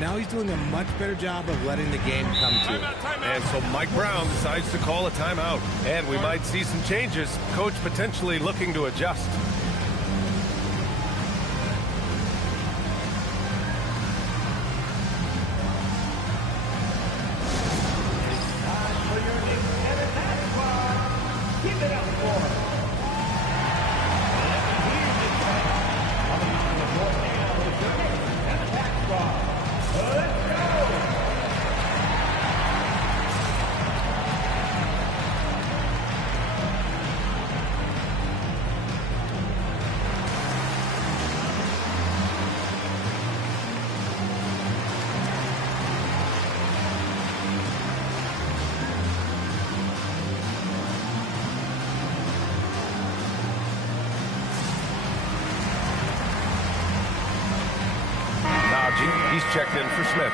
Now he's doing a much better job of letting the game come to him. And so Mike Brown decides to call a timeout. And we might see some changes. Coach potentially looking to adjust. He's checked in for Smith.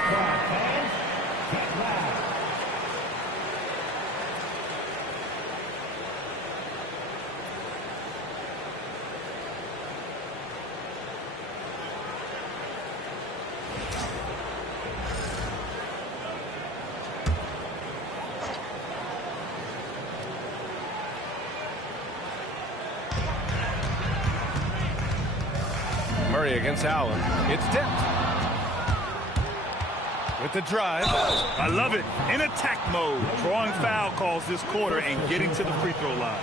Murray against Allen. It's tipped. With the drive. I love it. In attack mode. Drawing foul calls this quarter and getting to the free throw line.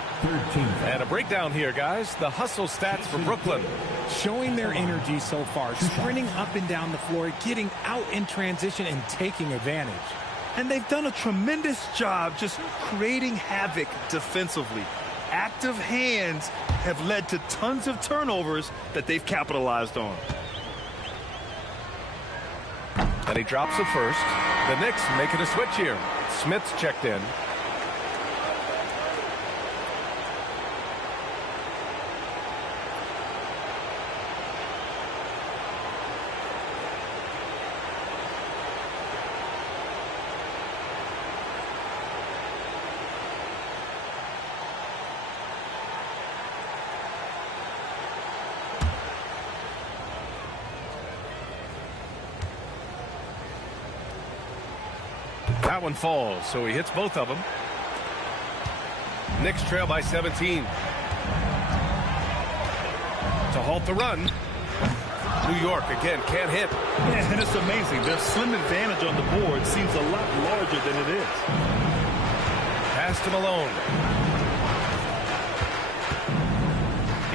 And a breakdown here, guys. The hustle stats for Brooklyn. Showing their energy so far. Sprinting up and down the floor. Getting out in transition and taking advantage. And they've done a tremendous job just creating havoc defensively. Active hands have led to tons of turnovers that they've capitalized on. And he drops it first. The Knicks making a switch here. Smith's checked in. That one falls, so he hits both of them. Knicks trail by 17. To halt the run. New York, again, can't hit. Yeah, and it's amazing. Their slim advantage on the board seems a lot larger than it is. Pass to Malone.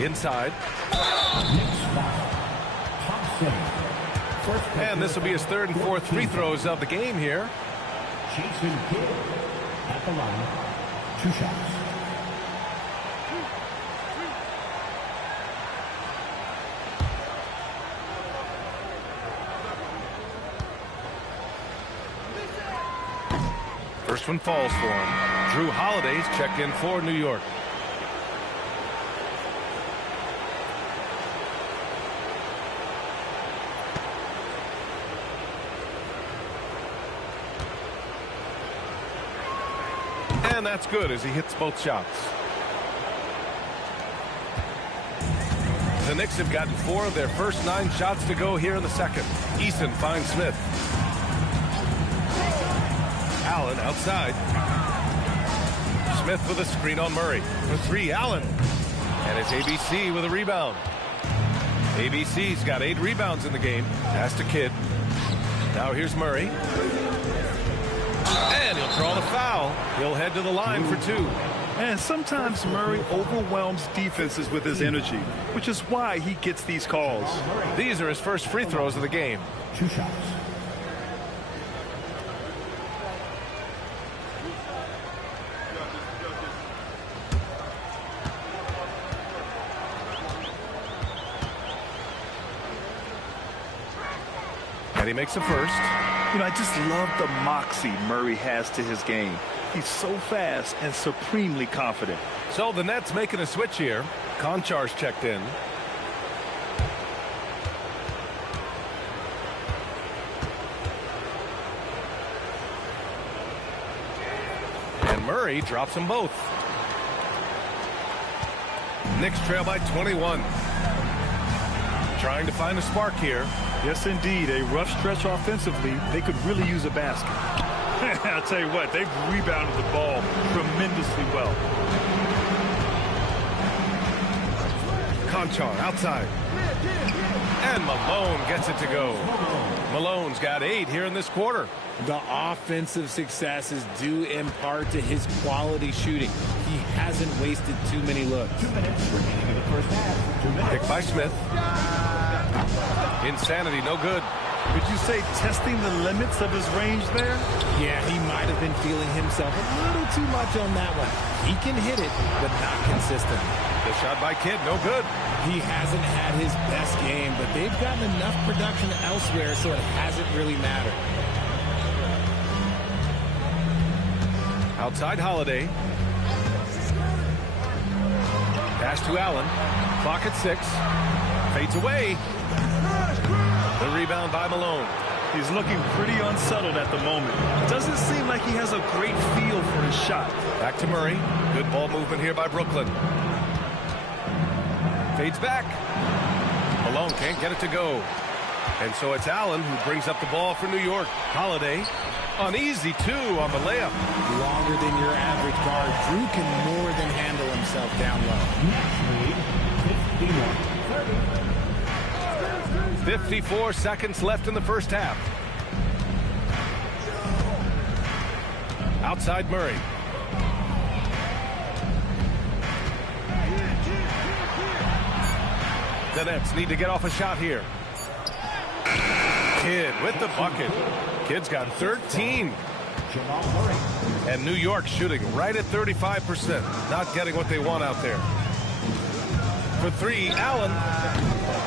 Inside. And this will be his third and fourth free throws of the game here. Jason Kidd at the line, 2 shots. First one falls for him. Drew Holiday's checked in for New York. And that's good as he hits both shots. The Knicks have gotten 4 of their first 9 shots to go here in the second. Eason finds Smith. Allen outside. Smith with a screen on Murray. For 3, Allen. And it's ABC with a rebound. ABC's got 8 rebounds in the game. Pass to Kidd. Now here's Murray. And he'll draw the foul. He'll head to the line for 2. And sometimes Murray overwhelms defenses with his energy, which is why he gets these calls. These are his first free throws of the game. 2 shots. And he makes a first. You know, I just love the moxie Murray has to his game. He's so fast and supremely confident. So the Nets making a switch here. Konchar's checked in. And Murray drops them both. Knicks trail by 21. Trying to find a spark here. Yes, indeed. A rough stretch offensively. They could really use a basket. I'll tell you what, they've rebounded the ball tremendously well. Conchar outside. And Malone gets it to go. Malone's got 8 here in this quarter. The offensive success is due in part to his quality shooting. He hasn't wasted too many looks. 2 minutes remaining in the first half. 2 minutes. Pick by Smith. Insanity, no good. Would you say testing the limits of his range there? Yeah, he might have been feeling himself a little too much on that one. He can hit it, but not consistent. The shot by Kidd, no good. He hasn't had his best game, but they've gotten enough production elsewhere, so it hasn't really mattered. Outside Holiday. Pass to Allen. Clock at 6. Fades away. The rebound by Malone. He's looking pretty unsettled at the moment. Doesn't seem like he has a great feel for his shot. Back to Murray. Good ball movement here by Brooklyn. Fades back. Malone can't get it to go. And so it's Allen who brings up the ball for New York. Holiday. An easy 2 on the layup. Longer than your average guard. Drew can more than handle himself down low. Next lead, 51-30. 54 seconds left in the first half. Outside Murray. The Nets need to get off a shot here. Kidd with the bucket. Kidd's got 13. And New York shooting right at 35%. Not getting what they want out there. For 3, Allen.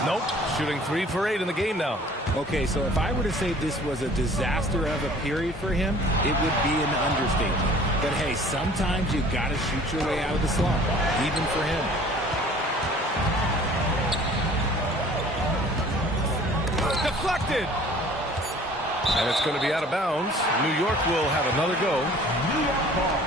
Nope. Shooting 3 for 8 in the game now. Okay, so if I were to say this was a disaster of a period for him, it would be an understatement. But hey, sometimes you got to shoot your way out of the slump, even for him. Deflected. And it's going to be out of bounds. New York will have another go. New York ball.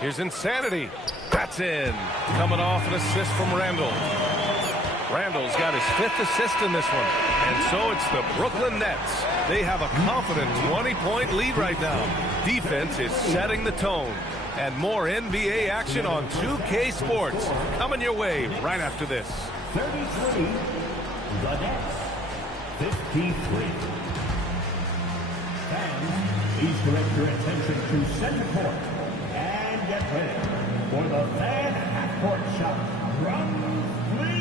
Here's Insanity. That's in. Coming off an assist from Randall. Randall's got his 5th assist in this one. And so it's the Brooklyn Nets. They have a confident 20-point lead right now. Defense is setting the tone. And more NBA action on 2K Sports coming your way right after this. 33, the Nets, 53. Fans, please direct your attention to center court and get ready for the fan half-court shot from 3.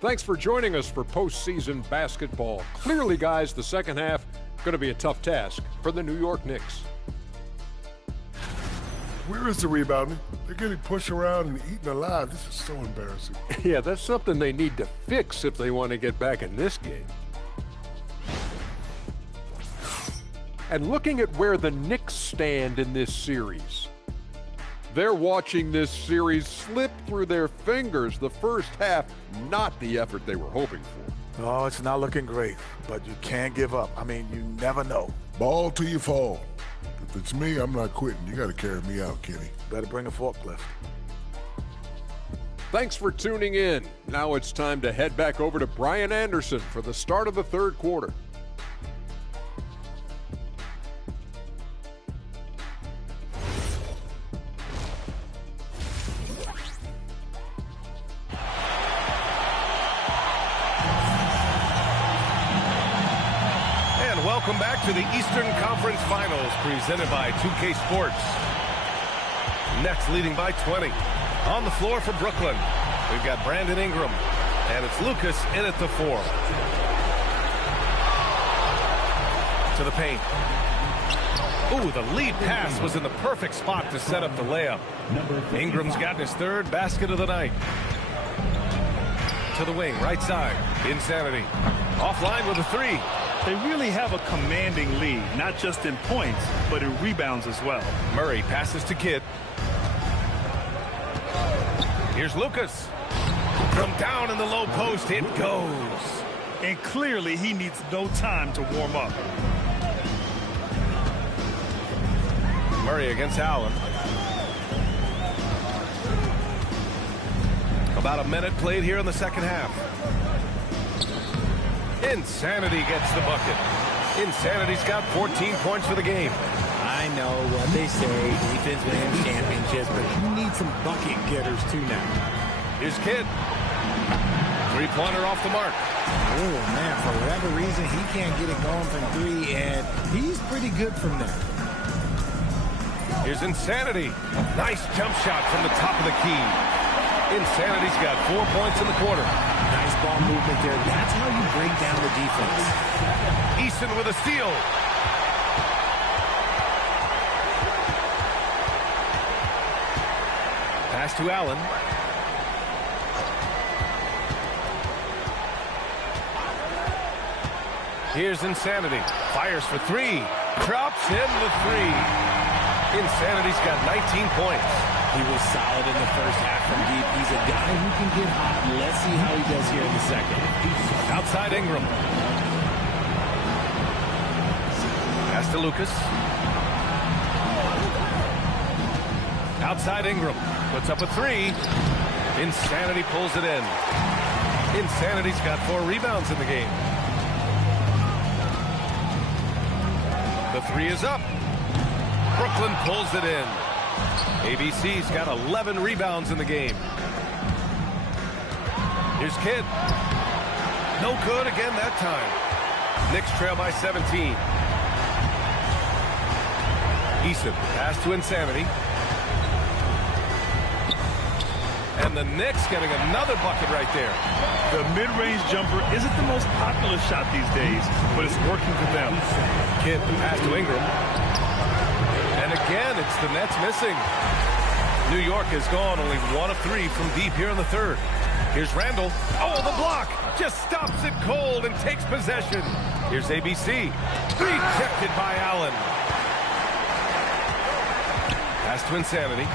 Thanks for joining us for postseason basketball. Clearly, guys, the second half going to be a tough task for the New York Knicks. Where is the rebounding? They're getting pushed around and eaten alive. This is so embarrassing. Yeah, that's something they need to fix if they want to get back in this game. And looking at where the Knicks stand in this series, they're watching this series slip through their fingers. The first half, not the effort they were hoping for. Oh, it's not looking great, but you can't give up. I mean, you never know. Ball till you fall. If it's me, I'm not quitting. You got to carry me out, Kenny. Better bring a forklift. Thanks for tuning in. Now it's time to head back over to Brian Anderson for the start of the third quarter. Welcome back to the Eastern Conference Finals presented by 2K Sports. Nets leading by 20. On the floor for Brooklyn, we've got Brandon Ingram, and it's Lucas in at the 4. To the paint. Ooh, the lead pass was in the perfect spot to set up the layup. Ingram's gotten his third basket of the night. To the wing, right side. Insanity. Offline with a three. They really have a commanding lead, not just in points, but in rebounds as well. Murray passes to Kidd. Here's Lucas. From down in the low post, it goes. And clearly he needs no time to warm up. Murray against Allen. About a minute played here in the second half. Insanity gets the bucket. Insanity's got 14 points for the game. I know what they say, defense wins championships, but you need some bucket getters too now. Here's Kidd. Three-pointer off the mark. Oh, man, for whatever reason, he can't get it going from three, and he's pretty good from there. Here's Insanity. Nice jump shot from the top of the key. Insanity's got 4 points in the quarter. Nice ball movement there. That's how you break down the defense. Eason with a steal. Pass to Allen. Here's Insanity. Fires for three. Drops in the three. Insanity's got 19 points. He was solid in the first half from deep. He's a guy who can get hot. Let's see how he does here in the second. Outside Ingram. Pass to Lucas. Outside Ingram. Puts up a three. Insanity pulls it in. Insanity's got 4 rebounds in the game. The three is up. Brooklyn pulls it in. ABC's got 11 rebounds in the game. Here's Kidd. No good again that time. Knicks trail by 17. Eason pass to Insanity. And the Knicks getting another bucket right there. The mid-range jumper isn't the most popular shot these days, but it's working for them. Kidd pass to Ingram. And again, it's the Nets missing. New York has gone only 1 of 3 from deep here in the third. Here's Randall. Oh, the block. Just stops it cold and takes possession. Here's ABC. Rejected by Allen. Pass to Insanity.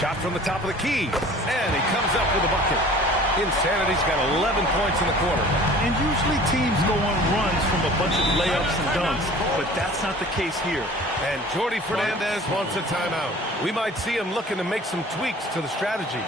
Shot from the top of the key. And he comes up with a bucket. Insanity's got 11 points in the quarter. And usually teams go on runs from a bunch of layups and dunks, but that's not the case here. And Jordi Fernandez wants a timeout. We might see him looking to make some tweaks to the strategy.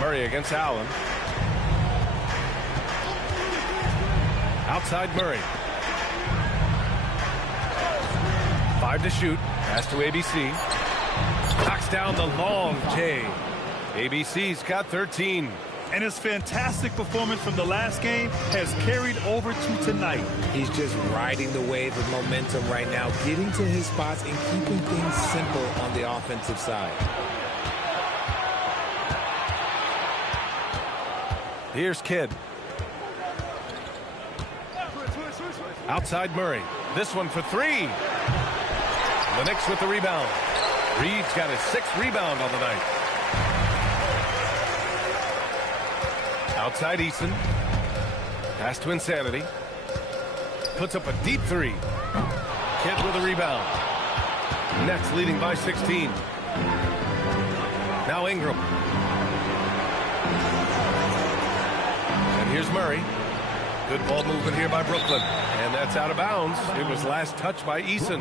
Murray against Allen. Outside Murray. 5 to shoot. Pass to ABC. Knocks down the long J. ABC's got 13. And his fantastic performance from the last game has carried over to tonight. He's just riding the wave of momentum right now, getting to his spots and keeping things simple on the offensive side. Here's Kidd. Outside Murray. This one for 3. The Knicks with the rebound. Reed's got his 6th rebound on the night. Outside Eason. Pass to Insanity. Puts up a deep 3. Kidd with a rebound. Nets leading by 16. Now Ingram. And here's Murray. Good ball movement here by Brooklyn. And that's out of bounds. It was last touched by Eason.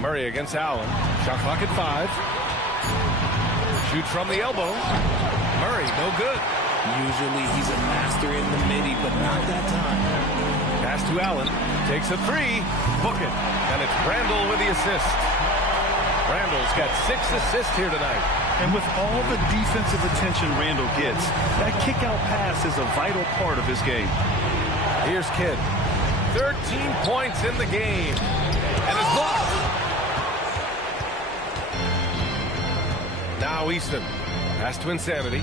Murray against Allen. Shot clock at 5. Shoots from the elbow. Murray, no good. Usually he's a master in the midi, but not that time. Pass to Allen. Takes a 3. Book it. And it's Randall with the assist. Randall's got 6 assists here tonight. And with all the defensive attention Randall gets, that kick-out pass is a vital part of his game. Here's Kidd. 13 points in the game. And it's blocked. Now Easton. Pass to Insanity.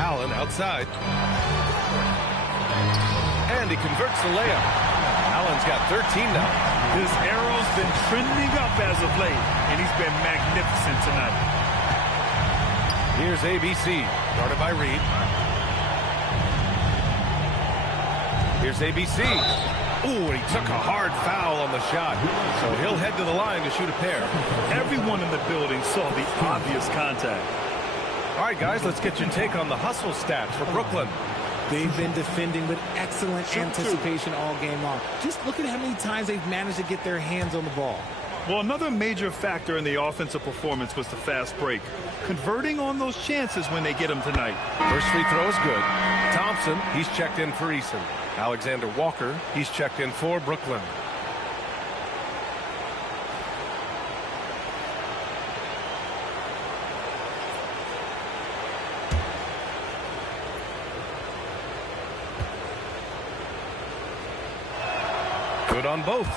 Allen outside. And he converts the layup. Allen's got 13 now. His arrow's been trending up as of late, and he's been magnificent tonight. Here's ABC. Guarded by Reed. Here's ABC. Ooh, and he took a hard foul on the shot. So he'll head to the line to shoot a pair. Everyone in the building saw the obvious contact. All right, guys, let's get your take on the hustle stats for Brooklyn. They've been defending with excellent anticipation all game long. Just look at how many times they've managed to get their hands on the ball. Well, another major factor in the offensive performance was the fast break. Converting on those chances when they get them tonight. First free throw is good. Thompson, he's checked in for Eason. Alexander Walker, he's checked in for Brooklyn. Good on both.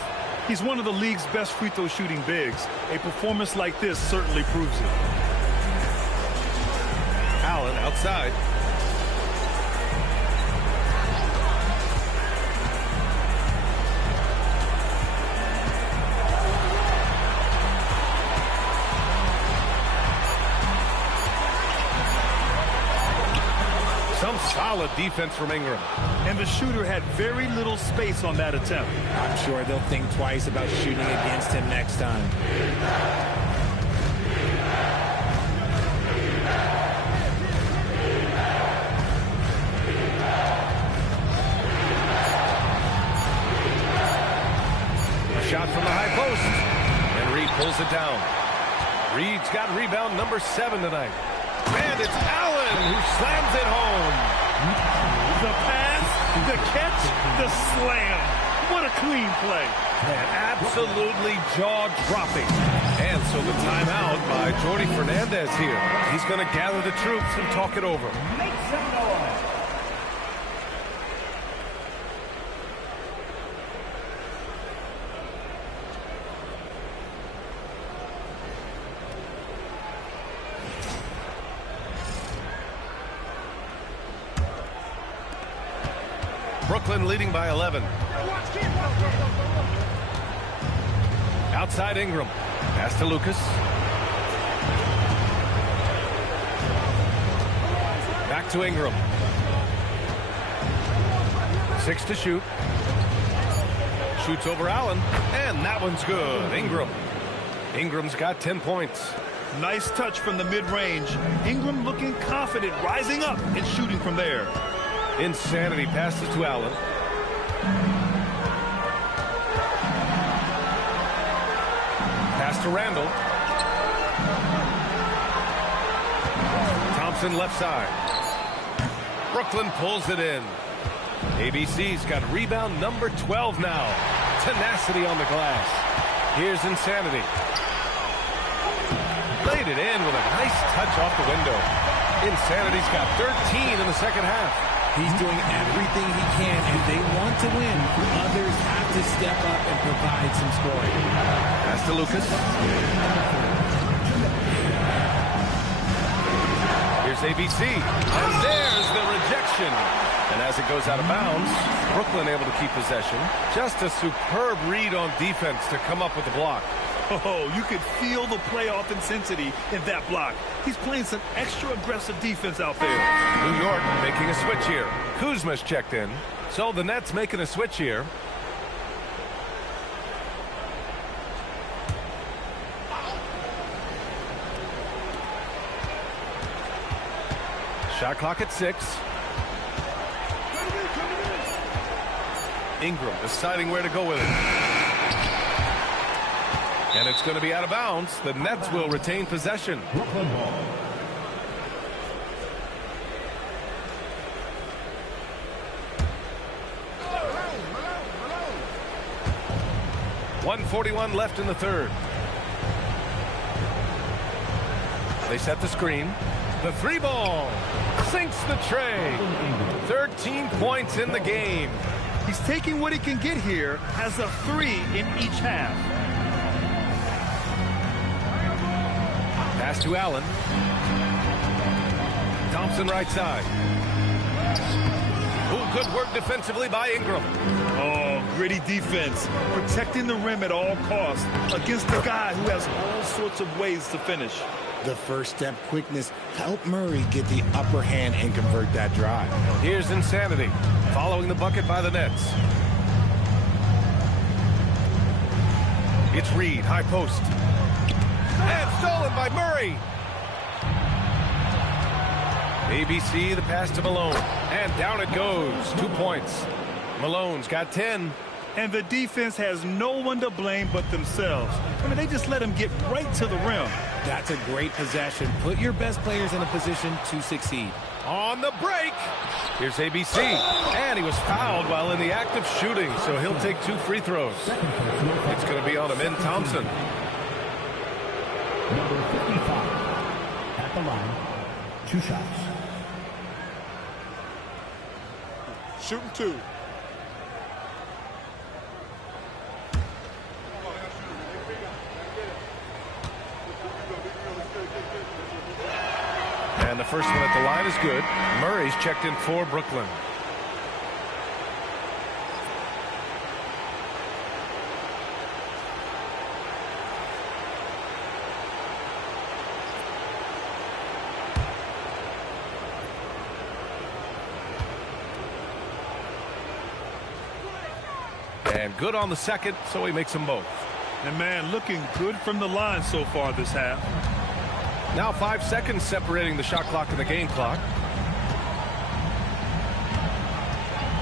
He's one of the league's best free throw shooting bigs. A performance like this certainly proves it. Allen outside. Some solid defense from Ingram. And the shooter had very little space on that attempt. I'm sure they'll think twice about shooting against him next time. A shot from the high post. And Reed pulls it down. Reed's got rebound number 7 tonight. And it's Allen who slams it home. The pass, the catch, the slam. What a clean play. And absolutely jaw-dropping. And so the timeout by Jordy Fernandez here. He's going to gather the troops and talk it over. Make some noise. Brooklyn leading by 11. Outside Ingram. Pass to Lucas. Back to Ingram. 6 to shoot. shoots over Allen, and that one's good. Ingram's got 10 points. Nice touch from the mid-range. Ingram looking confident, rising up and shooting from there. Insanity passes to Allen. Pass to Randall. Thompson left side. Brooklyn pulls it in. ABC's got rebound number 12 now. Tenacity on the glass. Here's Insanity. Laid it in with a nice touch off the window. Insanity's got 13 in the second half. He's doing everything he can, and they want to win. Others have to step up and provide some scoring. Pass to Lucas. Here's ABC. And there's the rejection. And as it goes out of bounds, Brooklyn able to keep possession. Just a superb read on defense to come up with the block. Oh, you could feel the playoff intensity in that block. He's playing some extra aggressive defense out there. New York making a switch here. Kuzma's checked in. So the Nets making a switch here. Shot clock at 6. Ingram deciding where to go with it. And it's going to be out of bounds. The Nets will retain possession. Brooklyn ball. .141 left in the third. They set the screen. The three ball sinks the tray. 13 points in the game. He's taking what he can get here, has a 3 in each half. Pass to Allen. Thompson right side. Ooh, good work defensively by Ingram. Oh, gritty defense, protecting the rim at all costs against a guy who has all sorts of ways to finish. The first step quickness helped Murray get the upper hand and convert that drive. Here's Insanity following the bucket by the Nets. It's Reed, high post. And stolen by Murray. ABC, the pass to Malone. And down it goes. 2 points. Malone's got 10. And the defense has no one to blame but themselves. I mean, they just let him get right to the rim. That's a great possession. Put your best players in a position to succeed. On the break. Here's ABC. And he was fouled while in the act of shooting, so he'll take 2 free throws. It's going to be on Amin Thompson. Number 55 at the line. 2 shots. Shooting 2. And the first one at the line is good. Murray's checked in for Brooklyn. And good on the second, so he makes them both. And, man, looking good from the line so far this half. Now 5 seconds separating the shot clock and the game clock.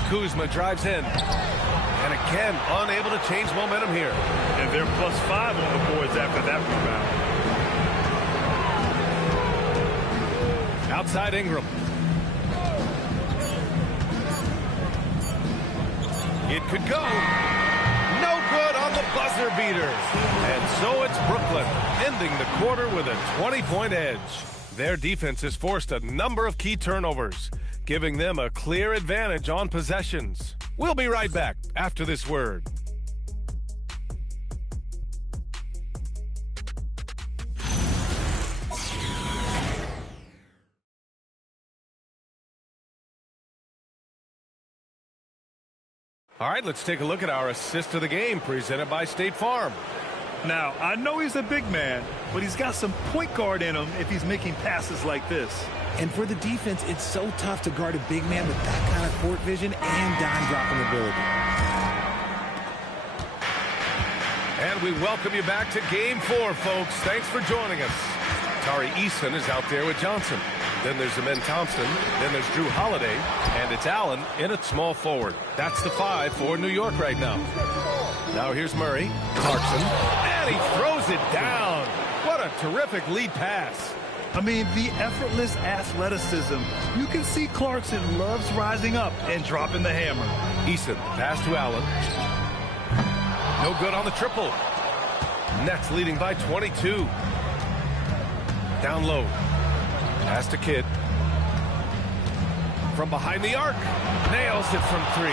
Kuzma drives in. And again, unable to change momentum here. And they're +5 on the boards after that rebound. Outside Ingram. It could go. No good on the buzzer beater. And so it's Brooklyn ending the quarter with a 20-point edge. Their defense has forced a number of key turnovers, giving them a clear advantage on possessions. We'll be right back after this word. All right, let's take a look at our assist of the game presented by State Farm. Now, I know he's a big man, but he's got some point guard in him if he's making passes like this. And for the defense, it's so tough to guard a big man with that kind of court vision and dime dropping ability. And we welcome you back to Game 4, folks. Thanks for joining us. Tari Eason is out there with Johnson. Then there's Amen Thompson. Then there's Drew Holiday. And it's Allen in at small forward. That's the 5 for New York right now. Now here's Murray. Clarkson. And he throws it down. What a terrific lead pass. I mean, the effortless athleticism. You can see Clarkson loves rising up and dropping the hammer. Eason, pass to Allen. No good on the triple. Nets leading by 22. Down low. Pass to Kidd. From behind the arc. Nails it from 3.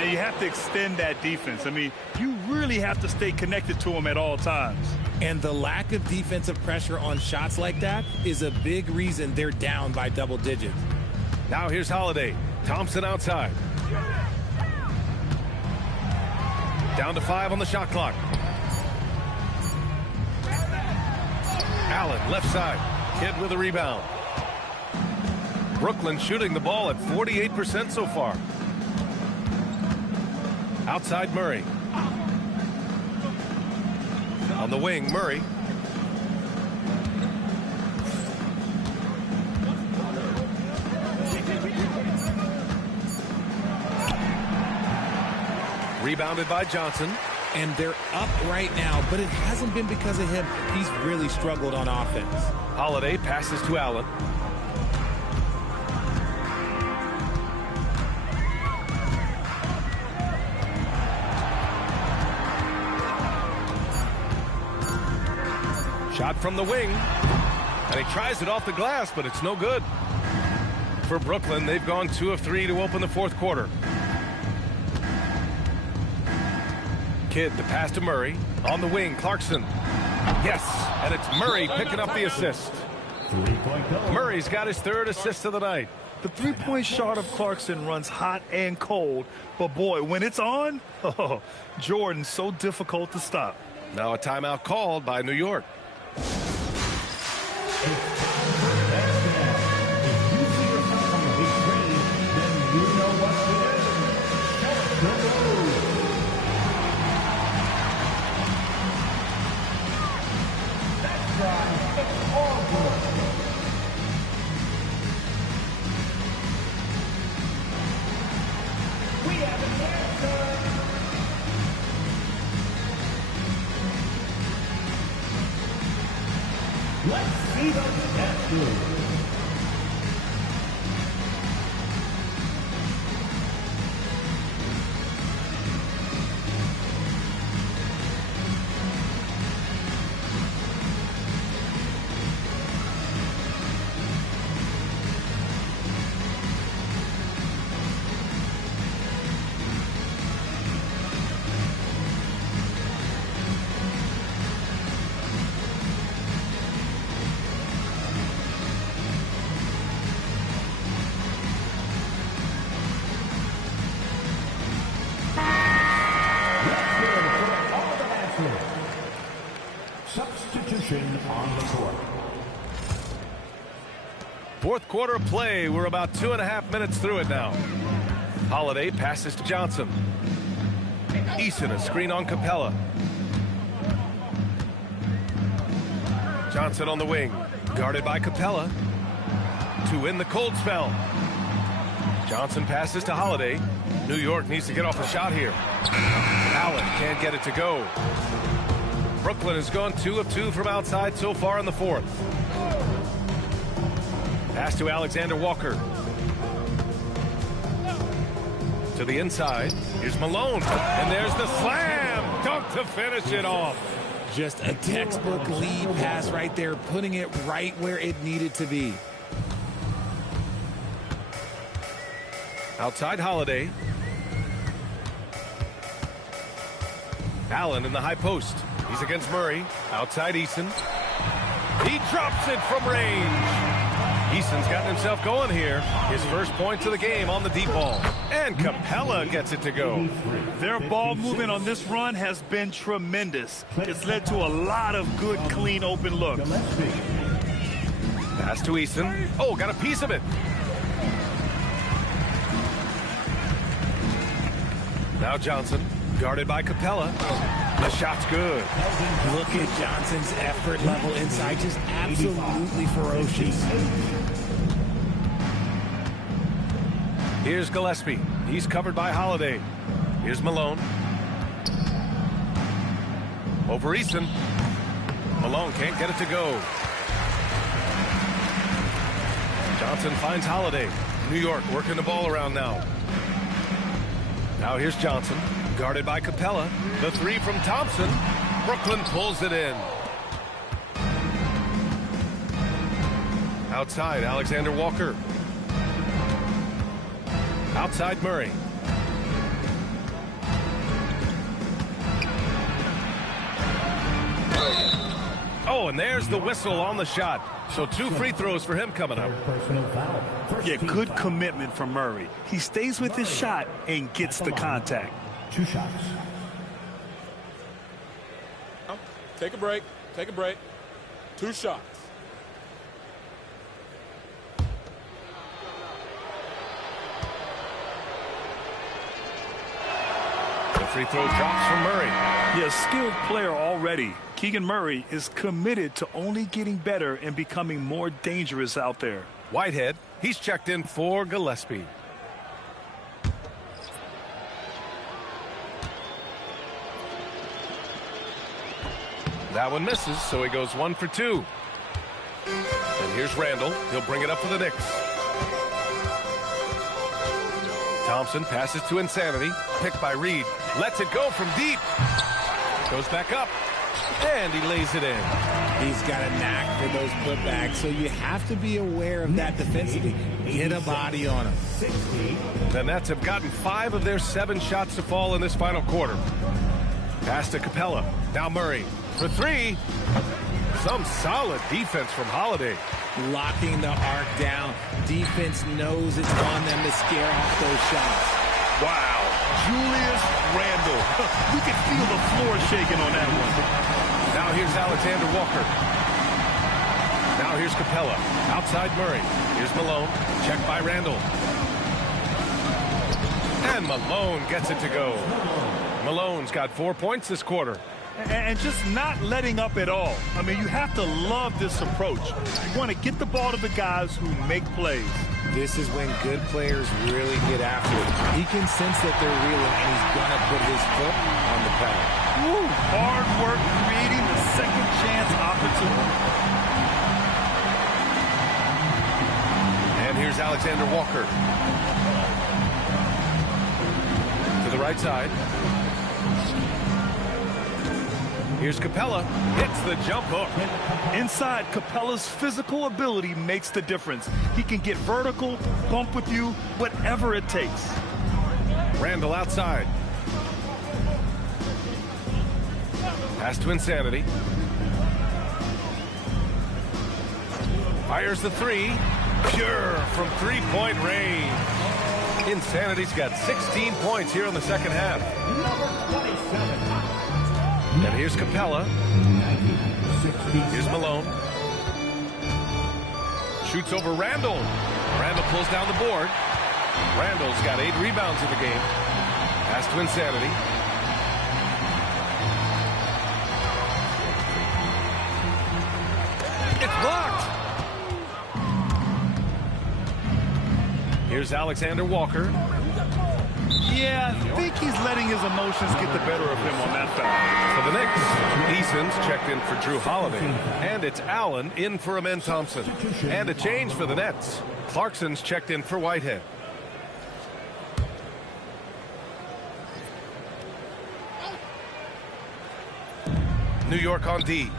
And you have to extend that defense. I mean, you really have to stay connected to him at all times. And the lack of defensive pressure on shots like that is a big reason they're down by double digits. Now here's Holiday. Thompson outside. Down to 5 on the shot clock. Allen, left side. Kidd with a rebound. Brooklyn shooting the ball at 48% so far. Outside Murray. On the wing, Murray. Rebounded by Johnson. And they're up right now, but it hasn't been because of him. He's really struggled on offense. Holiday passes to Allen. Shot from the wing. And he tries it off the glass, but it's no good. For Brooklyn, they've gone 2 of 3 to open the fourth quarter. Kidd, the pass to Murray. On the wing, Clarkson. Yes, and it's Murray picking up the assist. Murray's got his 3rd assist of the night. The three-point shot of Clarkson runs hot and cold, but boy, when it's on, Jordan's so difficult to stop. Now a timeout called by New York. Let's see the step through. Substitution on the court. Fourth quarter of play. We're about 2.5 minutes through it now. Holiday passes to Johnson. Eason, a screen on Capella. Johnson on the wing. Guarded by Capella. To win the cold spell. Johnson passes to Holiday. New York needs to get off a shot here. Allen can't get it to go. Brooklyn has gone 2 of 2 from outside so far in the fourth. Pass to Alexander Walker. To the inside. Here's Malone. And there's the slam. Dunk to finish it off. Just a textbook lead pass right there, putting it right where it needed to be. Outside Holiday. Allen in the high post. He's against Murray. Outside Eason. He drops it from range. Eason's gotten himself going here. His first points of the game on the deep ball. And Capella gets it to go. Their ball movement on this run has been tremendous. It's led to a lot of good, clean, open looks. Pass to Eason. Oh, got a piece of it. Now Johnson, guarded by Capella. The shot's good. Look at Johnson's effort level inside, just absolutely ferocious. Here's Gillespie. He's covered by Holiday. Here's Malone. Over Eason. Malone can't get it to go. Johnson finds Holiday. New York working the ball around now. Now here's Johnson. Guarded by Capella. The three from Thompson. Brooklyn pulls it in. Outside, Alexander Walker. Outside, Murray. Oh, and there's the whistle on the shot. So 2 free throws for him coming up. Personal foul. Yeah, good commitment from Murray. He stays with his shot and gets the contact. 2 shots. Take a break. Take a break. 2 shots. The free throw drops from Murray. Yeah, skilled player already. Keegan Murray is committed to only getting better and becoming more dangerous out there. Whitehead, he's checked in for Gillespie. That one misses, so he goes 1 for 2. And here's Randall. He'll bring it up for the Knicks. Thompson passes to Insanity. Picked by Reed. Lets it go from deep. Goes back up. And he lays it in. He's got a knack for those putbacks, so you have to be aware of that defensively. Hit a body on him. The Nets have gotten 5 of their 7 shots to fall in this final quarter. Pass to Capella. Now Murray for 3. Some solid defense from Holiday. Locking the arc down. Defense knows it's on them to scare off those shots. Wow. Julius Randle. We can feel the floor shaking on that one. Now here's Alexander Walker. Now here's Capella. Outside Murray. Here's Malone. Checked by Randle. And Malone gets it to go. Malone's got 4 points this quarter. And just not letting up at all. I mean, you have to love this approach. You want to get the ball to the guys who make plays. This is when good players really get after it. He can sense that they're reeling, and he's going to put his foot on the pedal. Woo, hard work creating the second chance opportunity. And here's Alexander Walker. To the right side. Here's Capella. Hits the jump hook. Inside, Capella's physical ability makes the difference. He can get vertical, bump with you, whatever it takes. Randle outside. Pass to Insanity. Fires the 3. Pure from 3-point range. Insanity's got 16 points here in the second half. Number 27. And here's Capella. Here's Malone. Shoots over Randle. Randle pulls down the board. Randle's got 8 rebounds in the game. Pass to Insanity. It's blocked. Here's Alexander Walker. Yeah, I think he's letting his emotions get the better of him on that foul. For the Knicks, Eason's checked in for Drew Holiday. And it's Allen in for Amen Thompson. And a change for the Nets. Clarkson's checked in for Whitehead. New York on D.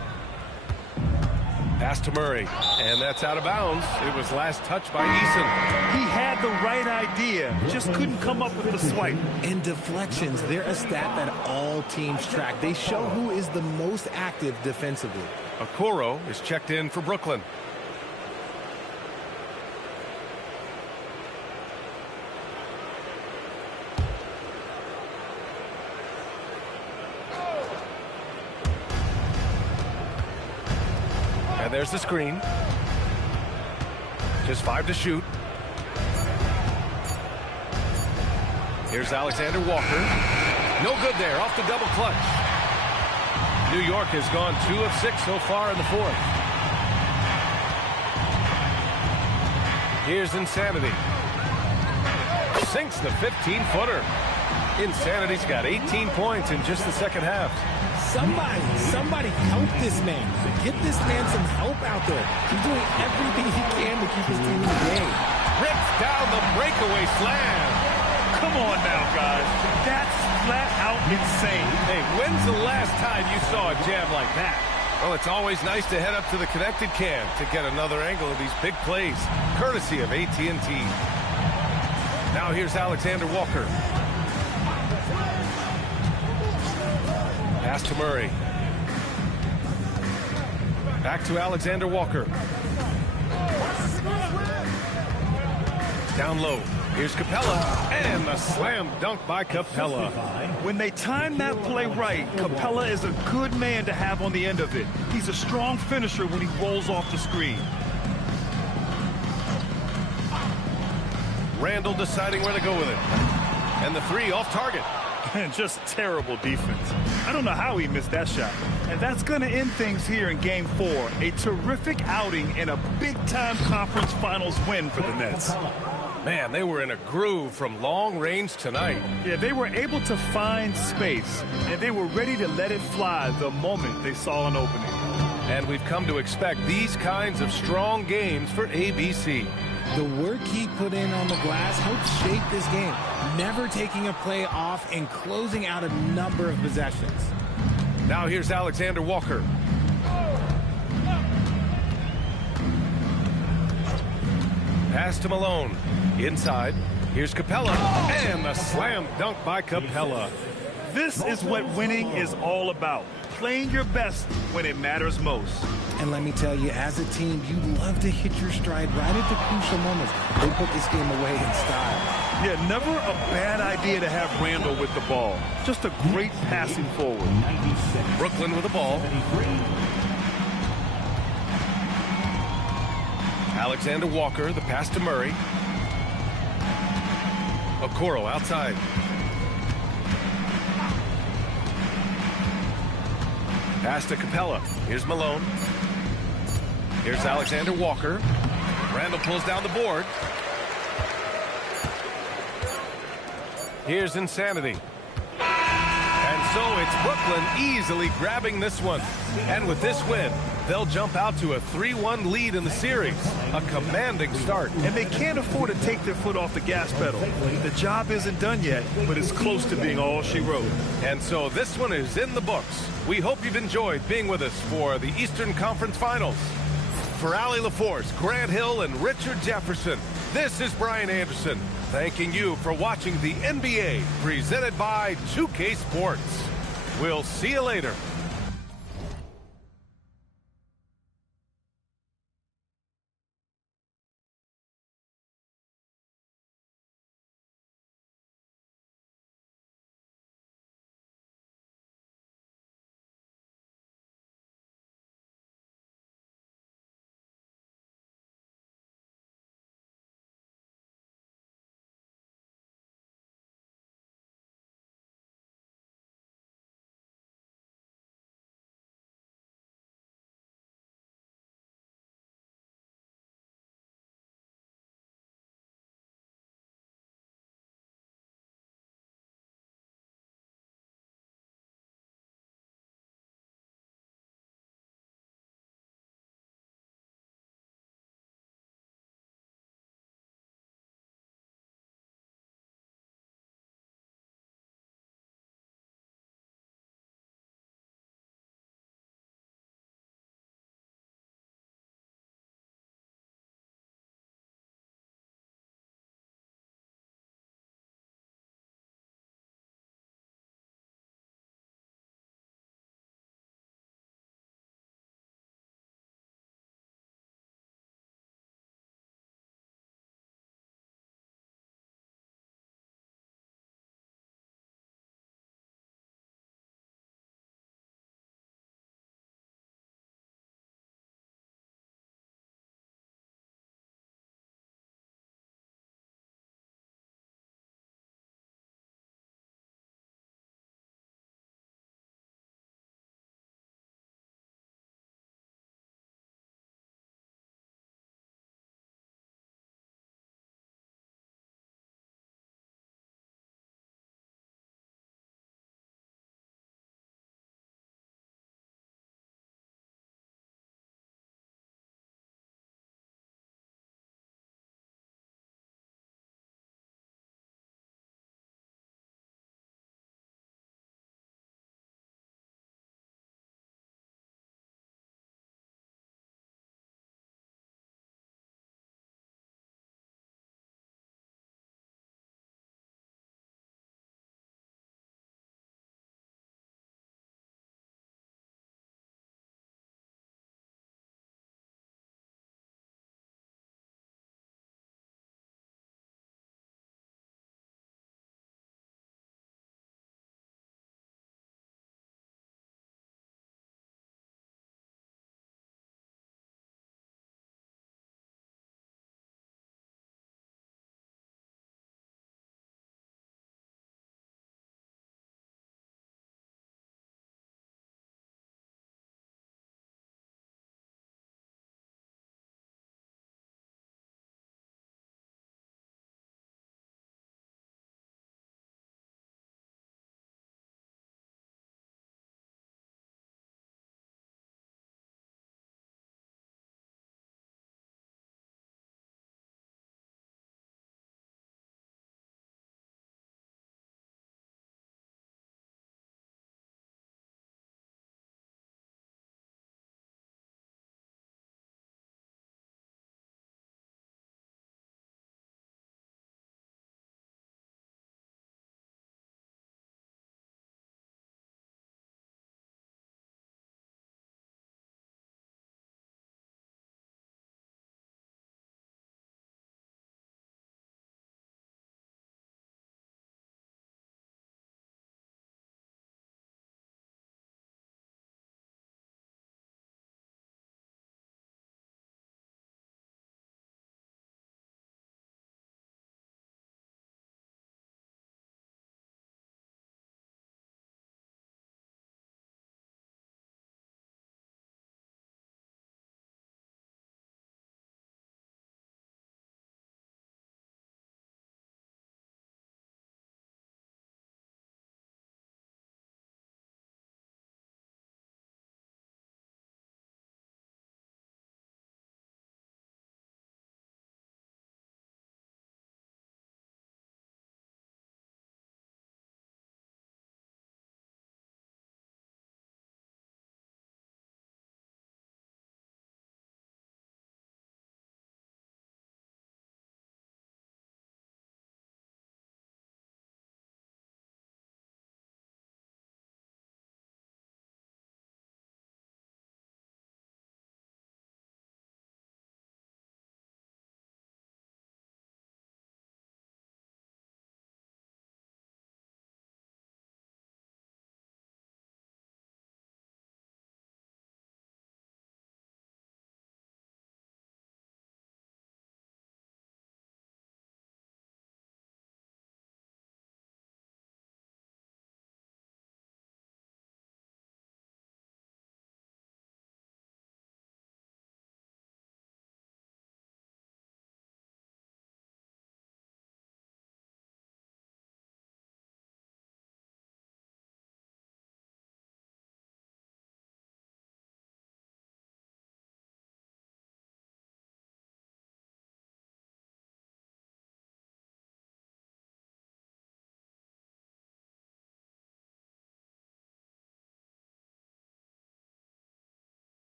Pass to Murray. And that's out of bounds. It was last touched by Eason. He had the right idea, just couldn't come up with the swipe. And deflections, they're a stat that all teams track. They show who is the most active defensively. Okoro is checked in for Brooklyn. And there's the screen. Just 5 to shoot. Here's Alexander Walker. No good there, off the double clutch. New York has gone 2 of 6 so far in the fourth. Here's Insanity. Sinks the 15-footer. Insanity's got 18 points in just the second half. Somebody help this man. Get this man some help out there. He's doing everything he can to keep his team in the game. Rips down the breakaway slam. Come on now, guys. That's flat out insane. Hey, when's the last time you saw a jam like that? Well, it's always nice to head up to the connected can to get another angle of these big plays, courtesy of AT&T. Now here's Alexander Walker. Pass to Murray. Back to Alexander Walker. Down low. Here's Capella. And a slam dunk by Capella. When they time that play right, Capella is a good man to have on the end of it. He's a strong finisher when he rolls off the screen. Randall deciding where to go with it. And the three off target. And just terrible defense. I don't know how he missed that shot. And that's going to end things here in Game 4. A terrific outing and a big-time conference finals win for the Nets. Man, they were in a groove from long range tonight. Yeah, they were able to find space, and they were ready to let it fly the moment they saw an opening. And we've come to expect these kinds of strong games for ABC. The work he put in on the glass helped shape this game, never taking a play off and closing out a number of possessions. Now here's Alexander Walker. Pass to Malone. Inside. Here's Capella. And a slam dunk by Capella. This is what winning is all about. Playing your best when it matters most. And let me tell you, as a team, you love to hit your stride right at the crucial moments. They put this game away in style. Yeah, never a bad idea to have Randall with the ball. Just a great passing forward. Brooklyn with the ball. Alexander Walker, the pass to Murray. Okoro outside. Pass to Capella. Here's Malone. Here's Alexander Walker. Randall pulls down the board. Here's Insanity. And so it's Brooklyn easily grabbing this one. And with this win, they'll jump out to a 3-1 lead in the series. A commanding start. And they can't afford to take their foot off the gas pedal. The job isn't done yet, but it's close to being all she wrote. And so this one is in the books. We hope you've enjoyed being with us for the Eastern Conference Finals. For Allie LaForce, Grant Hill, and Richard Jefferson, this is Brian Anderson, thanking you for watching the NBA presented by 2K Sports. We'll see you later.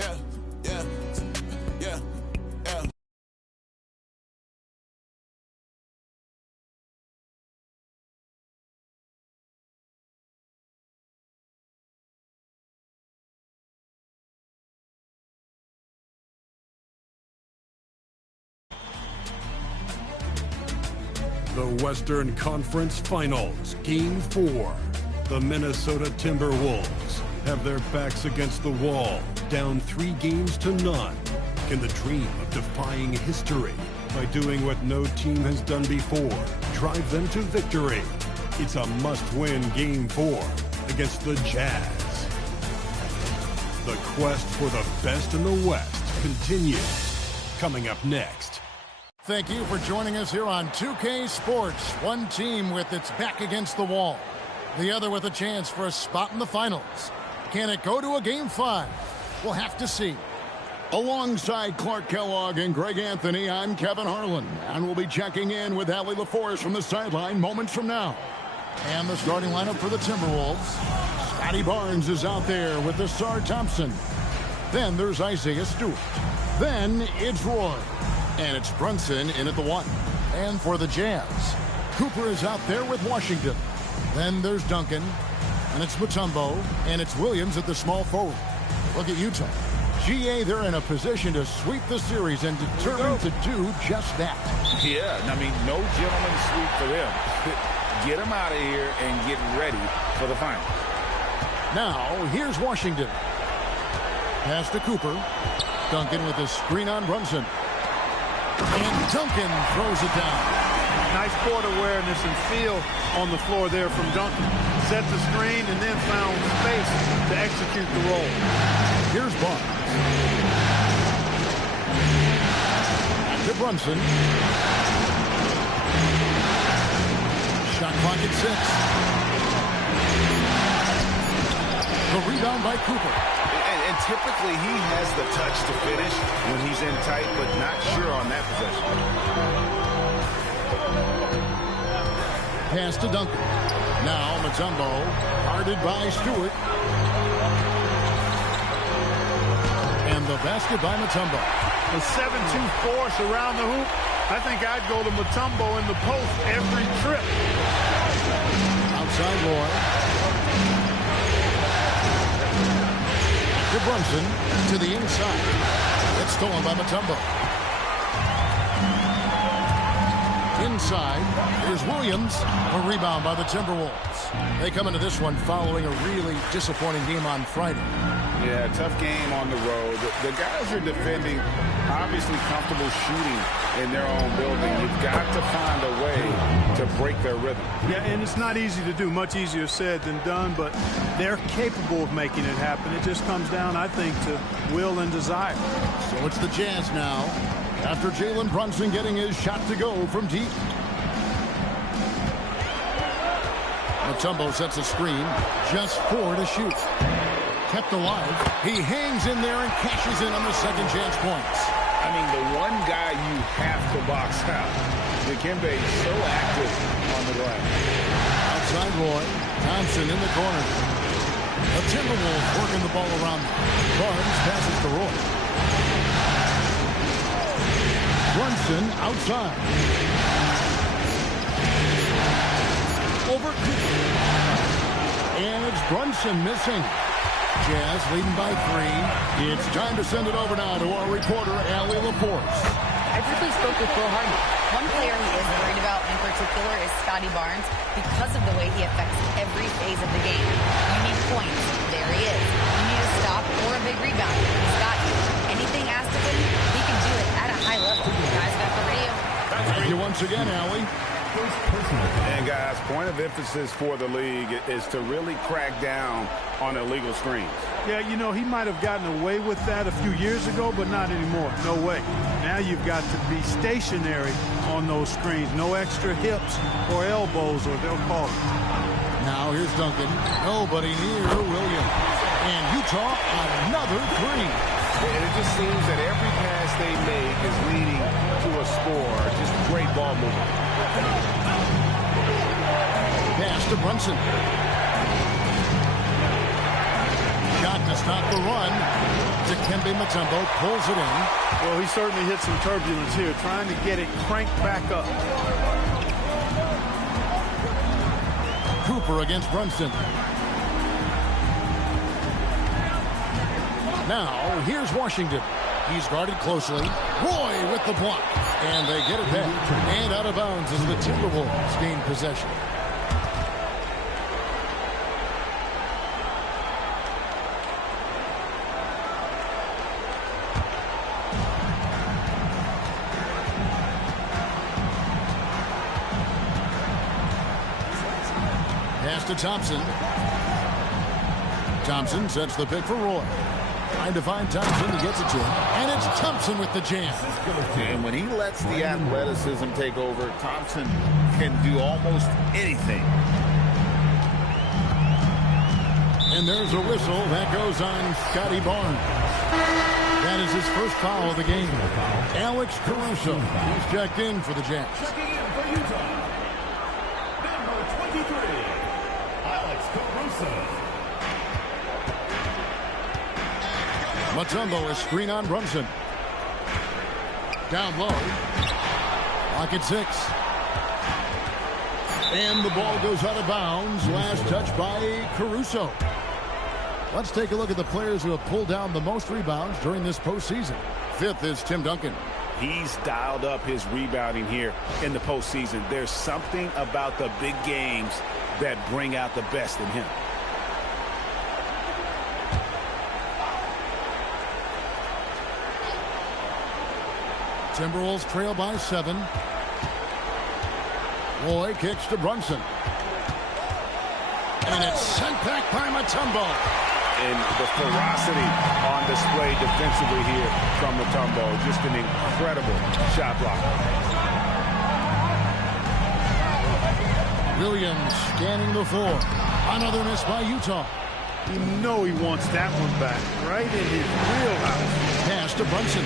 Yeah, yeah, yeah, yeah. The Western Conference Finals, Game 4. The Minnesota Timberwolves have their backs against the wall, down 3-0. Can the dream of defying history by doing what no team has done before drive them to victory? It's a must-win Game 4 against the Jazz. The quest for the best in the West continues. Coming up next. Thank you for joining us here on 2K Sports. One team with its back against the wall, the other with a chance for a spot in the finals. Can it go to a Game 5? We'll have to see. Alongside Clark Kellogg and Greg Anthony, I'm Kevin Harlan, and we'll be checking in with Allie LaForce from the sideline moments from now. And the starting lineup for the Timberwolves. Scotty Barnes is out there with Desar Thompson. Then there's Isaiah Stewart. Then it's Roy. And it's Brunson in at the 1. And for the Jazz, Cooper is out there with Washington. Then there's Duncan. And it's Mutombo. And it's Williams at the small forward. Look at Utah. GA, they're in a position to sweep the series and determined to do just that. Yeah, I mean, no gentleman's sweep for them. Get them out of here and get ready for the final. Now, here's Washington. Pass to Cooper. Duncan with a screen on Brunson. And Duncan throws it down. Nice court awareness and feel on the floor there from Duncan. Set the screen and then found space to execute the roll. Here's Barnes. To Brunson. Shot clock at 6. The rebound by Cooper. And typically he has the touch to finish when he's in tight, but not sure on that possession. Pass to Duncan. Now Mutombo, guarded by Stewart. And the basket by Mutombo. A 7-2 force around the hoop. I think I'd go to Mutombo in the post every trip. Outside Roy. To Brunson, to the inside. It's stolen by Mutombo. Inside, here's Williams. A rebound by the Timberwolves. They come into this one following a really disappointing game on Friday. Yeah, tough game on the road. The guys are defending, obviously comfortable shooting in their own building. You've got to find a way to break their rhythm. Yeah, and it's not easy to do. Much easier said than done, but they're capable of making it happen. It just comes down, I think, to will and desire. So it's the Jazz now, after Jalen Brunson getting his shot to go from deep. Mutombo sets a screen, just 4 to shoot. Kept alive. He hangs in there and cashes in on the second chance points. I mean, the one guy you have to box out. Dikembe is so active on the glass. Outside Roy. Thompson in the corner. The Timberwolves working the ball around. Barnes passes to Roy. Brunson outside. Over Cooper. And it's Brunson missing. Jazz leading by 3. It's time to send it over now to our reporter, Allie LaForce. I briefly spoke with Phil Harden. One player he is worried about in particular is Scotty Barnes because of the way he affects every phase of the game. You need points. There he is. You need a stop or a big rebound. He's got you. Anything asked of him, he can do it at a high level. Guys, back over to you. Thank you once again, Allie. And guys, point of emphasis for the league is to really crack down on illegal screens. Yeah, you know, he might have gotten away with that a few years ago, but not anymore. No way. Now you've got to be stationary on those screens. No extra hips or elbows, or they'll call it. Now here's Duncan. Nobody near Williams. And Utah, another 3. And it just seems that every pass they make is leading to a score. Just great ball movement. Pass to Brunson. Shot to stop the run. Dikembe Mutombo pulls it in. Well, he certainly hit some turbulence here, trying to get it cranked back up. Cooper against Brunson. Now, here's Washington. He's guarded closely. Roy with the block. And they get it back. And out of bounds as the Timberwolves gain possession. Pass to Thompson. Thompson sets the pick for Roy. Trying to find Thompson. He gets it to him. And it's Thompson with the jam. And when he lets the athleticism take over, Thompson can do almost anything. And there's a whistle. That goes on Scotty Barnes. That is his first foul of the game. Alex Caruso. He's checked in for the Jazz. Checking in for Utah, number 23, Alex Caruso. Mutombo, a screen on Brunson. Down low. Lock at 6. And the ball goes out of bounds. Last touch by Caruso. Let's take a look at the players who have pulled down the most rebounds during this postseason. 5th is Tim Duncan. He's dialed up his rebounding here in the postseason. There's something about the big games that bring out the best in him. Timberwolves trail by 7. Roy kicks to Brunson. And it's sent back by Mutombo. And the ferocity on display defensively here from Mutombo. Just an incredible shot blocker. Williams scanning the floor. Another miss by Utah. You know he wants that one back. Right in his wheelhouse. Pass to Brunson.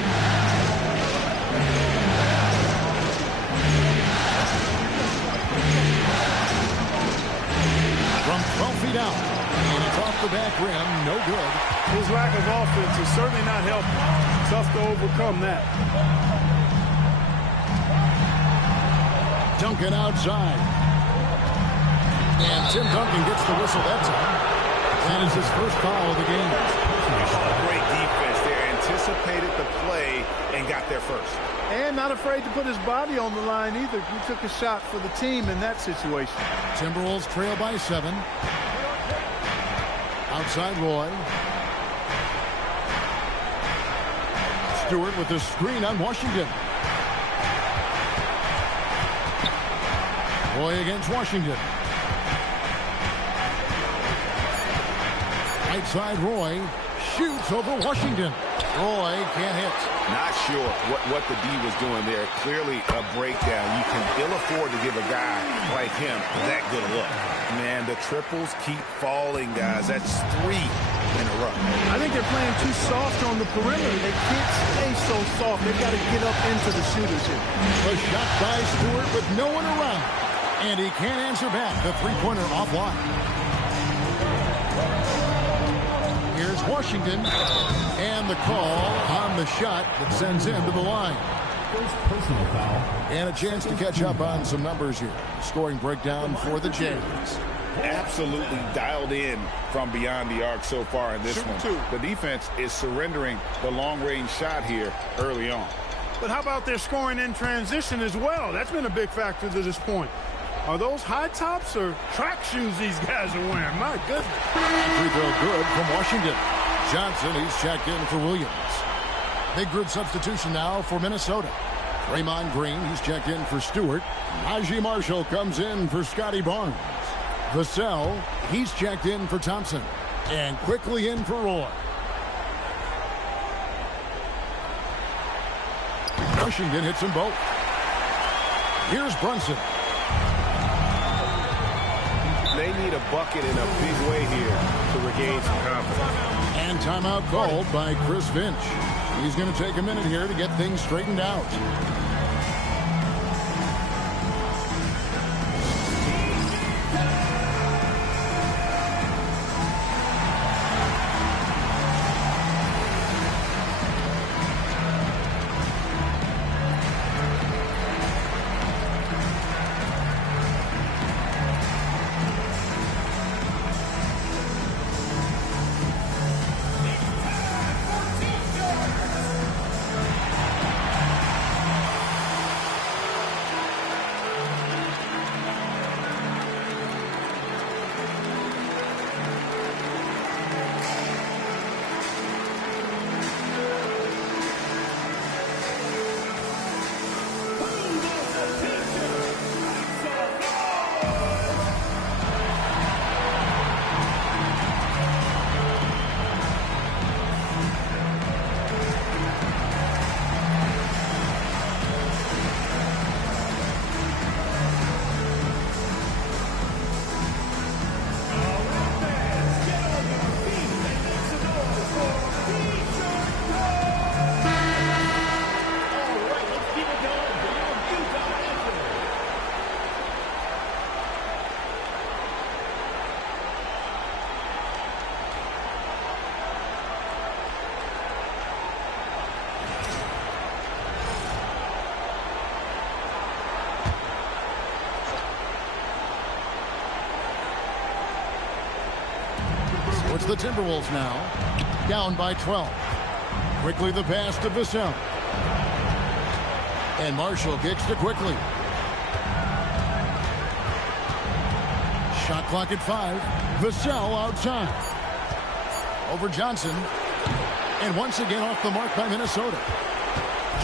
From 12 feet out. And it's off the back rim. No good. His lack of offense is certainly not helping. Tough to overcome that. Duncan outside. And Tim Duncan gets the whistle that time. That is his first foul of the game. Great defense there. Anticipated the play and got there first. And not afraid to put his body on the line either. He took a shot for the team in that situation. Timberwolves trail by 7. Outside Roy. Stewart with the screen on Washington. Roy against Washington. Right side Roy shoots over Washington. Roy can't hit. Not sure what the D was doing there. Clearly a breakdown. You can ill afford to give a guy like him that good a look. Man, the triples keep falling, guys. That's 3 in a row. I think they're playing too soft on the perimeter. They can't stay so soft. They've got to get up into the shooters here. A shot by Stewart with no one around. And he can't answer back. The three-pointer offline. Here's Washington. And the call on the shot that sends him to the line. First personal foul. And a chance to catch up on some numbers here. Scoring breakdown for the Jazz. Absolutely dialed in from beyond the arc so far in this one. The defense is surrendering the long-range shot here early on. But how about their scoring in transition as well? That's been a big factor to this point. Are those high tops or track shoes these guys are wearing? My goodness. Free throw good from Washington. Johnson, he's checked in for Williams. Big group substitution now for Minnesota. Draymond Green, he's checked in for Stewart. Najee Marshall comes in for Scotty Barnes. Vassell, he's checked in for Thompson. And quickly in for Roy. Washington hits them both. Here's Brunson. They need a bucket in a big way here to regain some confidence. And timeout called by Chris Finch. He's going to take a minute here to get things straightened out. It's the Timberwolves now, down by 12. Quickly the pass to Vassell. And Marshall kicks to Quickly. Shot clock at 5. Vassell outside. Over Johnson. And once again off the mark by Minnesota.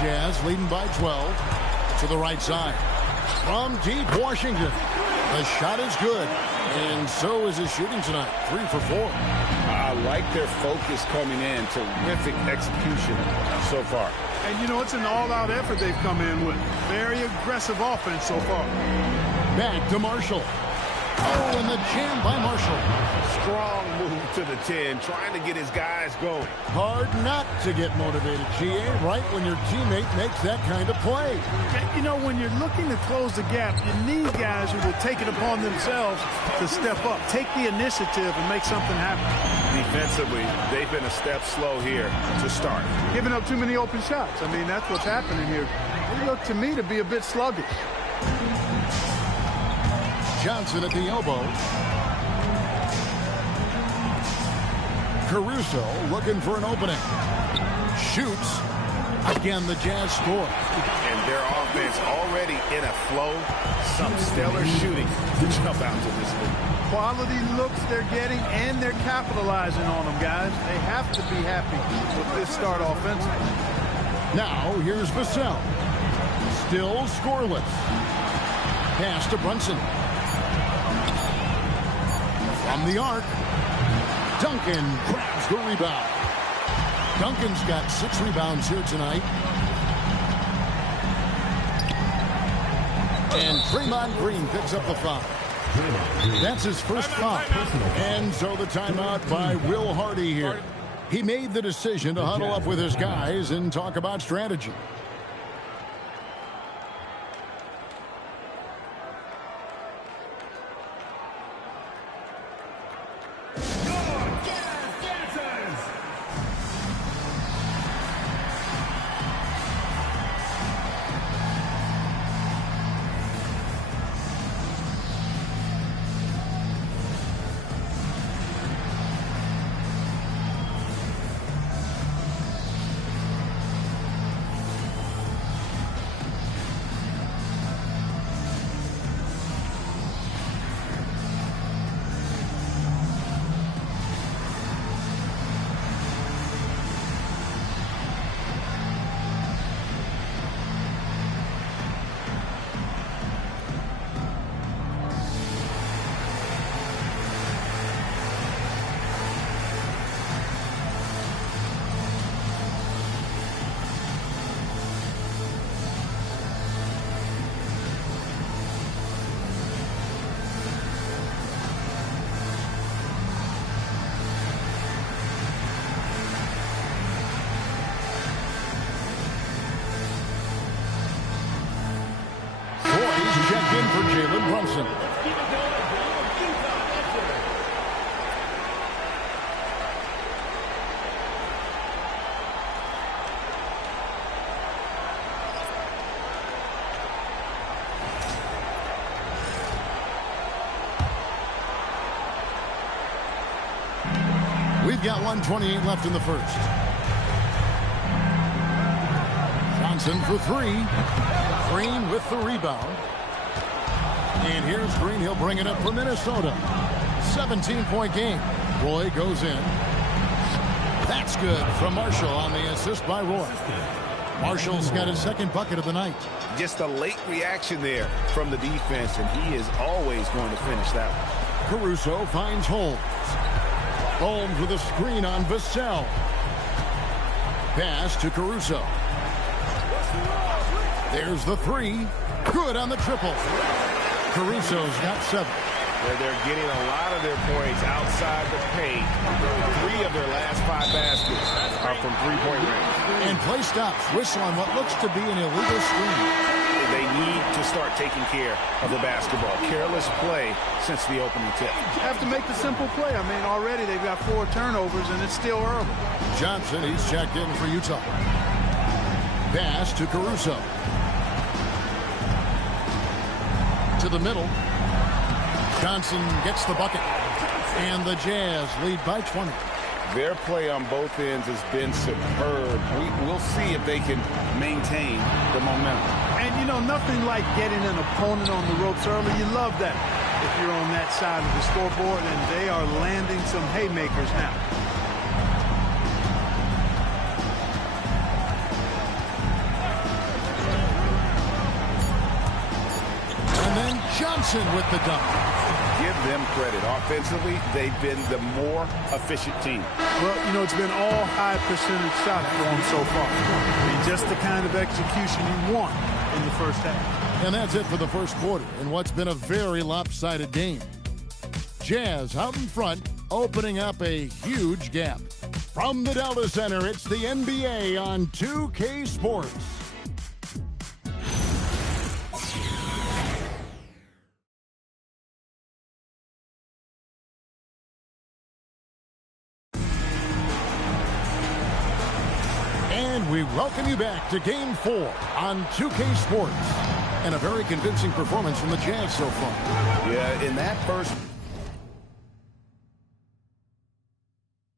Jazz leading by 12 to the right side. From deep Washington. The shot is good. And so is his shooting tonight. 3 for 4. I like their focus coming in. Terrific execution so far. And, you know, it's an all-out effort they've come in with. Very aggressive offense so far. Back to Marshall. Oh, and the jam by Marshall. Strong move to the 10, trying to get his guys going. Hard not to get motivated, GA, right when your teammate makes that kind of play. You know, when you're looking to close the gap, you need guys who will take it upon themselves to step up, take the initiative, and make something happen. Defensively, they've been a step slow here to start. Giving up too many open shots. I mean, that's what's happening here. They look to me to be a bit sluggish. Johnson at the elbow. Caruso looking for an opening. Shoots. Again, the Jazz score. And their offense already in a flow. Some stellar shooting to jump out to this league. Quality looks they're getting, and they're capitalizing on them, guys. They have to be happy with this start offensively. Now, here's Vassell. Still scoreless. Pass to Brunson. From the arc, Duncan grabs the rebound. Duncan's got 6 rebounds here tonight. And Draymond Green picks up the foul. That's his first foul. And so the timeout by Will Hardy here. He made the decision to huddle up with his guys and talk about strategy. Checked in for Jalen Brunson. We've got 1:28 left in the first. Johnson for 3. Green with the rebound. And here's Green. He'll bring it up for Minnesota. 17-point game. Roy goes in. That's good from Marshall on the assist by Roy. Marshall's got his second bucket of the night. Just a late reaction there from the defense, and he is always going to finish that one. Caruso finds Holmes. Holmes with a screen on Vassell. Pass to Caruso. There's the 3. Good on the triple. Caruso's got 7. They're getting a lot of their points outside the paint. 3 of their last 5 baskets are from three-point range. And play stops. Whistle on what looks to be an illegal screen. They need to start taking care of the basketball. Careless play since the opening tip. Have to make the simple play. I mean, already they've got 4 turnovers, and it's still early. Johnson, he's checked in for Utah. Pass to Caruso. To the middle. Johnson gets the bucket. And the Jazz lead by 20. Their play on both ends has been superb. We'll see if they can maintain the momentum. And, you know, nothing like getting an opponent on the ropes early. You love that if you're on that side of the scoreboard, and they are landing some haymakers now. And then Johnson with the dunk. Give them credit. Offensively, they've been the more efficient team. Well, you know, it's been all high percentage shots for them so far. I mean, just the kind of execution you want in the first half. And that's it for the first quarter in what's been a very lopsided game. Jazz out in front, opening up a huge gap. From the Delta Center, it's the NBA on 2K Sports. And we welcome you back to Game 4 on 2K Sports. And a very convincing performance from the Jazz so far. Yeah, in that first